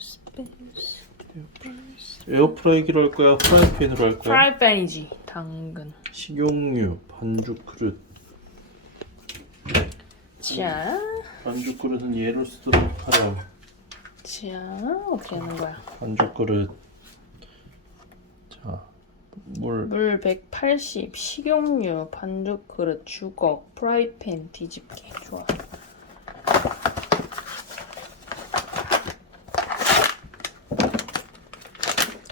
스페이스 에어프라이기로 할 거야? 프라이팬으로 할 거야? 프라이팬이지 당근 식용유, 반죽 그릇. 자, 반죽 그릇은 얘를 쓰도록 하렴. 자 어떻게 하는 거야? 반죽 그릇. 자, 물. 물 180, 식용유, 반죽 그릇, 주걱, 프라이팬 뒤집기 좋아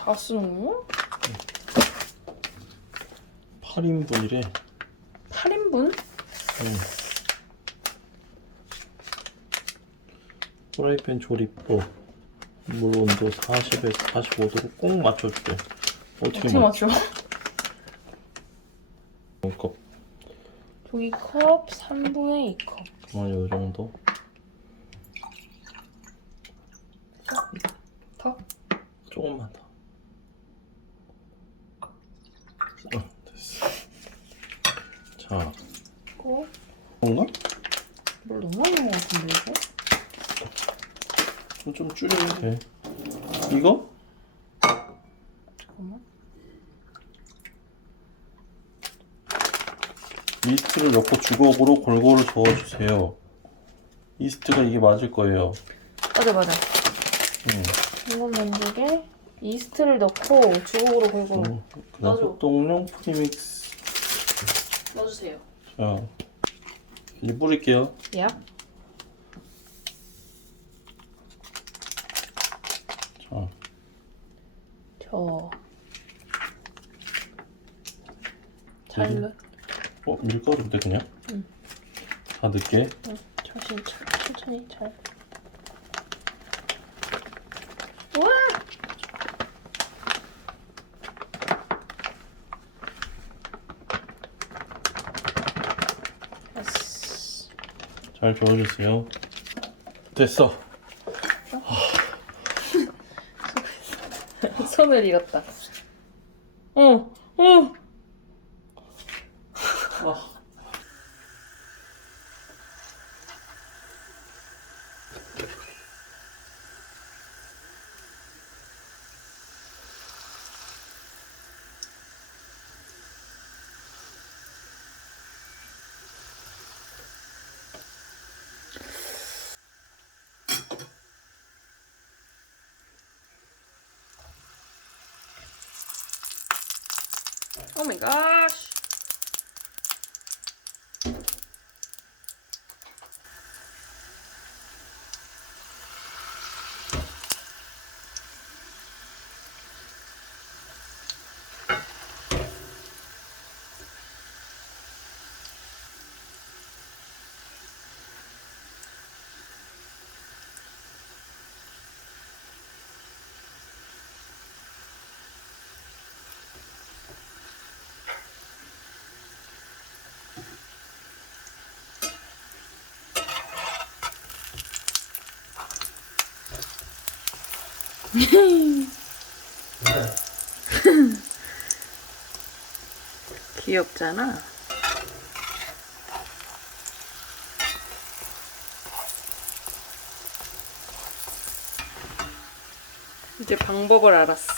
거야? 8인분이래. 8인분? 응. 프라이팬 조리법. 물 온도 40에서 45도로 꼭 맞춰줄게. 어떻게, 어떻게 맞춰? 컵. 종이컵 3분의 2컵 어, 이 정도. 더? 조금만 더. 어, 됐어. 자, 고 뭔가? 물 너무 많은 것 같은데 이거? 좀, 좀 줄여도 돼. 이거? 잠깐만 이스트를 넣고 주걱으로 골고루 저어주세요. 이스트가 이게 맞을 거예요. 맞아 맞아 음. 이건 만두에 이스트를 넣고 주걱으로 골고루 음, 그다음. 속동용 프리믹스. 넣어주세요 자, 이제 뿌릴게요. 얍 자, 저... 잘 음. 넣... 어 밀가루인데 그냥? 응. 다 넣게. 응, 천천히 잘, 천천히 잘 우와! 됐어 잘 저어주세요. 됐어. 손을 잃었다 어! 어! Gosh. 귀엽잖아. 이제 방법을 알았어.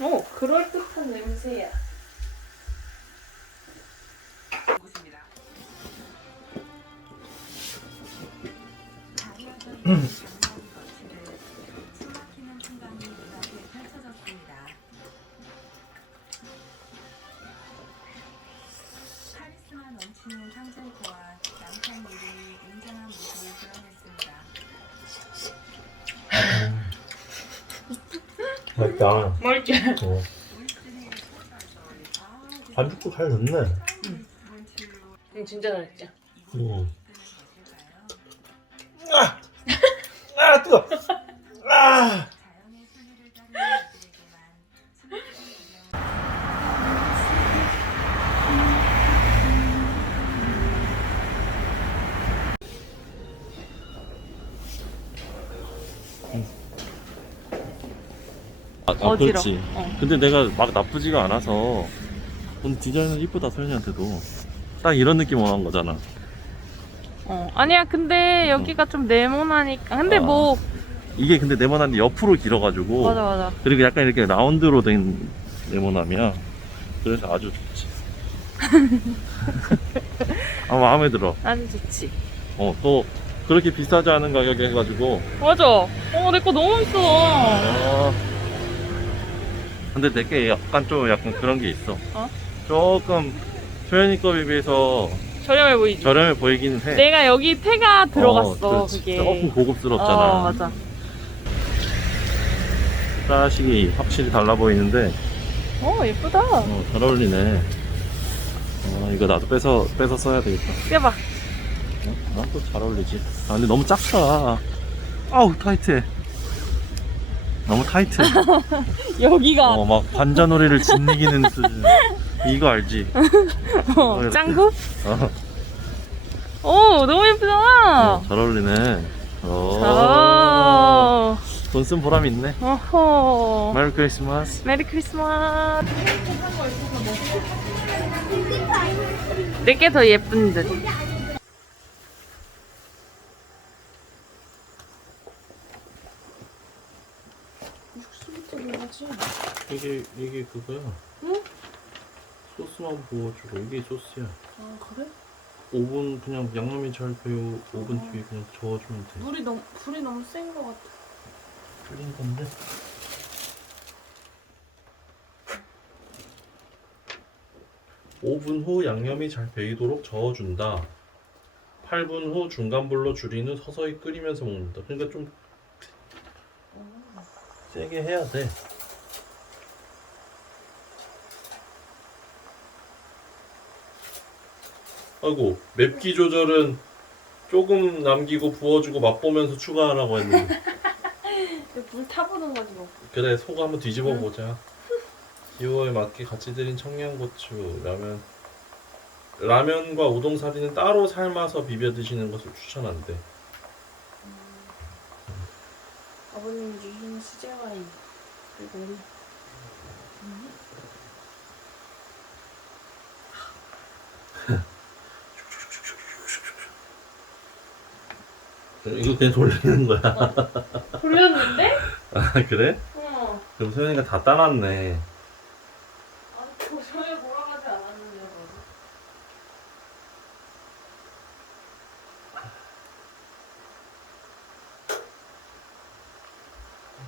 오, 그럴듯한 냄새야. 맛있다. 맛있지? 어. 반죽도 잘 넣네. 응, 진짜 잘했지? 음. 아! 아, 뜨거! 아! 아, 아. 그렇지. 어. 근데 내가 막 나쁘지가 않아서 오늘 디자인은 이쁘다 소연이한테도 딱 이런 느낌 원한 거잖아. 어. 아니야, 근데 여기가 좀 네모나니까. 근데 아. 뭐. 이게 근데 네모난데 옆으로 길어가지고 맞아, 맞아. 그리고 약간 이렇게 라운드로 된 네모남이야. 그래서 아주 좋지. 아 마음에 들어. 아주 좋지. 어 또 그렇게 비싸지 않은 가격에 해가지고. 맞아. 어, 내 거 너무 비싸. 아. 근데 내게 약간 좀 약간 그런 게 있어. 어? 조금 소연이 거에 비해서 저렴해 보이지? 저렴해 보이기는 해. 내가 여기 폐가 들어갔어, 어, 그렇지. 그게. 조금 고급스럽잖아. 어, 맞아. 자식이 확실히 달라 보이는데 어, 예쁘다. 어, 잘 어울리네. 어, 이거 나도 뺏어 뺏어 써야 되겠다. 빼봐. 어? 나도 잘 어울리지. 아 근데 너무 작다. 아우 타이트해. 너무 타이트해. 여기가 어 막 관자놀이를 짓이기는 수준. 이거 알지? 어, 이렇게. 짱구? 어, 오, 너무 예쁘잖아. 어, 잘 어울리네. 어. 어. 돈쓴 보람이 있네. 어허. 메리 크리스마스. 메리 크리스마스. 내게 더 예쁜 듯. 육수부터 넣어야지. 이게 이게 그거야. 응? 소스만 부어주고 이게 소스야. 아 그래? 5분 그냥 양념이 잘 배우 5분 뒤에 그냥 저어주면 돼. 물이 너무 불이 너무 센것 같아. 풀린 건데. (5분) 후 양념이 잘 배이도록 저어준다 (8분) 후 중간 불로 줄인 후 서서히 끓이면서 먹는다 그러니까 좀 세게 해야 돼 아이고 맵기 조절은 조금 남기고 부어주고 맛보면서 추가하라고 했는데 물 타보는 거지 뭐. 그래 속 한번 뒤집어 보자. 기호에 맞게 같이 들인 청양고추 라면 라면과 우동사리는 따로 삶아서 비벼 드시는 것을 추천한대. 아버님이 주신 수제 와인 그리고 우리 이거 그냥 돌리는 거야. 돌렸는데? 아 그래? 어. 그럼 소연이가 다 따랐네. 아니 도저히 돌아가지 않았는데 뭐.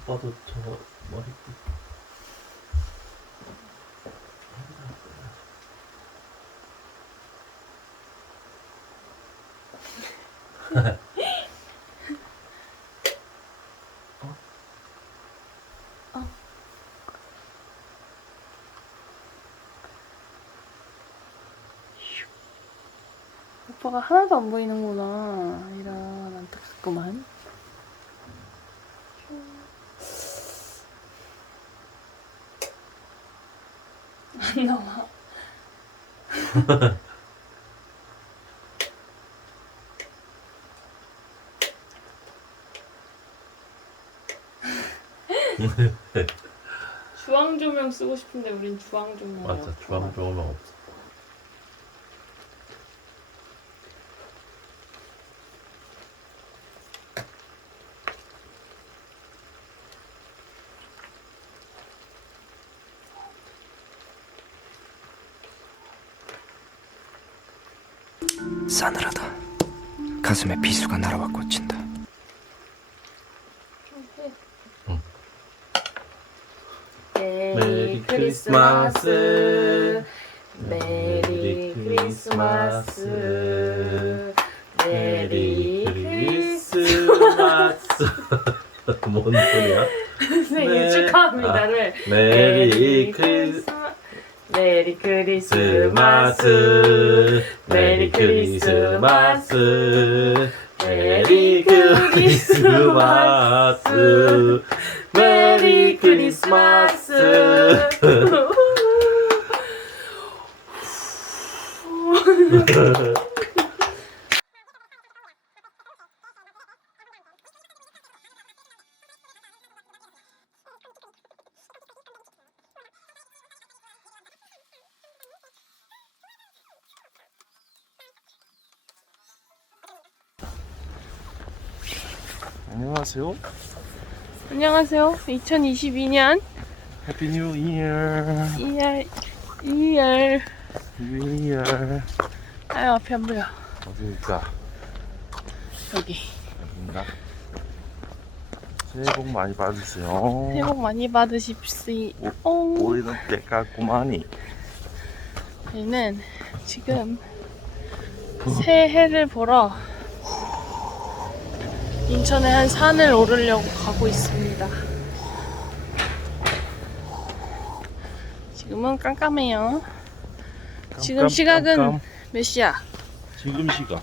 오빠도 저거 머리 오빠가 하나도 안 보이는구나. 이런 안타깝구만. 안 나와. 주황 조명 쓰고 싶은데 우린 주황 조명. 맞아 주황 조명 없어. 싸늘하다. 가슴에 비수가 날아와 꽂힌다. 메리 크리스마스 메리 크리스마스 메리 크리스마스 뭔 소리야? 생일 네. 축하합니다를 메리 크리스 메리 크리스마스 메리 크리스마스 메리 크리스마스 메리 크리스마스 안녕하세요. 안녕하세요. 2022년 해피 뉴 이어. 2월 2월 뉴 이어. 아유 앞이 안 보여. 어디니까? 여기. 여기인가? 새해 복 많이 받으세요. 새해 복 많이 받으십시오. 어, 올해는 때까구만이. 저희는 지금 새해를 보러 인천의 한 산을 오르려고 가고 있습니다. 지금은 깜깜해요. 지금 시각은 몇 시야? 지금 시각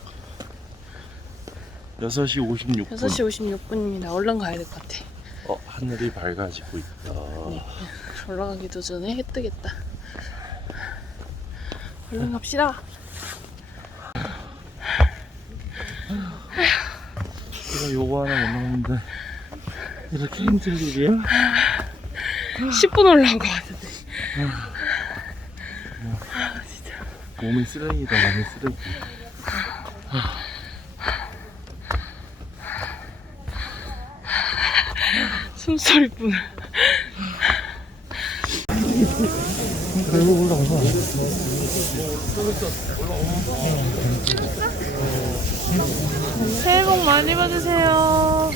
6시 56분. 6시 56분입니다. 얼른 가야 될 것 같아. 어, 하늘이 밝아지고 있다. 올라가기도 전에 해 뜨겠다. 얼른 갑시다. 제가 요거 하나 못 넣었는데 이렇게 힘들 일이야? 10분 올라온 것 같은데. 몸이 쓰레기다, 몸이 쓰레기. 숨소리뿐. 그리고 올라가서 새해 복 많이 받으세요.